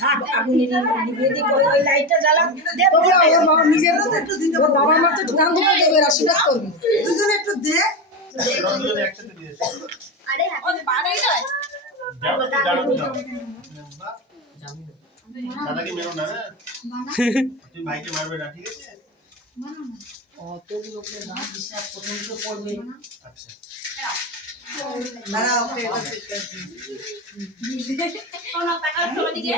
থাক আগুন নিভিয়ে দিই ওই লাইটটা জ্বালা দে বাবা নিজের তো একটু দিতে বাবা মা তো দান দিয়ে দেবে আশীর্বাদ করবি দুজন একটু দে দুজন একসাথে দিয়েছে আরে ওই বাড়াই নয় দাঁড়াও দাদা কি মেরো না তুই ভাইকে মারবে না ঠিক আছে মারো না অত লোকের নাম বিশ্বাস প্রথম তো পড়বে আচ্ছা দাঁড়াও ওকে কোন টাকা চলে দিকে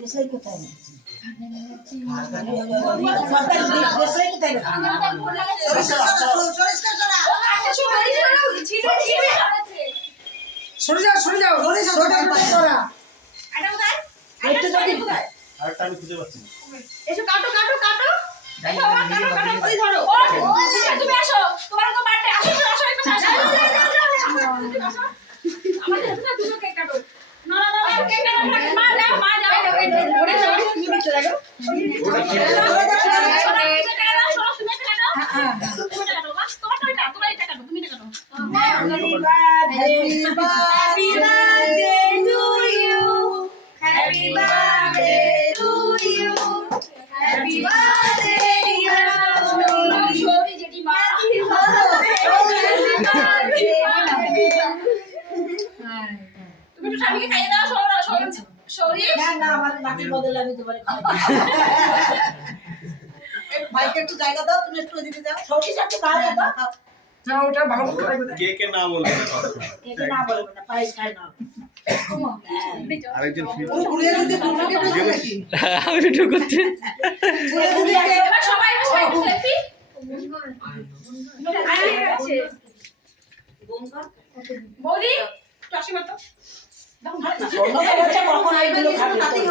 দেশাই কোথায় সরে যাও সরে যাও আরেকটা আমি খুঁজে পাচ্ছি না এসো কাটো কাটো কাটো দেখো কাটো কাটো ওই ধরো তুমি আসো তোমার তো বার্থডে আসো আসো একটু আসো আমাদের না দুটো কেক কাটো না না না কেক কাটো মা যাও ওরে যাও তুমি ভিতরে লাগো Happy birthday to you. Happy birthday to you. Happy birthday dear Shori Jetima. তুমি তো স্বামীকে খাইয়ে দাও শরী না আমার বাকি বদলে আমি তোমারে খাওয়াবো ভাইকে একটু জায়গা দাও তুমি একটু ওদিকে যাও শরী সাথে খাওয়া দাও যাও ওটা ভালো করে খাইবে কেকে না বলবে কেকে না বলবে না পায়েস খাই না আরেকজন ঘুরে যদি তোমাকে বসে নাকি আমি একটু করতে এবার সবাই সেলফি বৌদি একটু আসি মত দেখো না কখন আইগুলো খাবে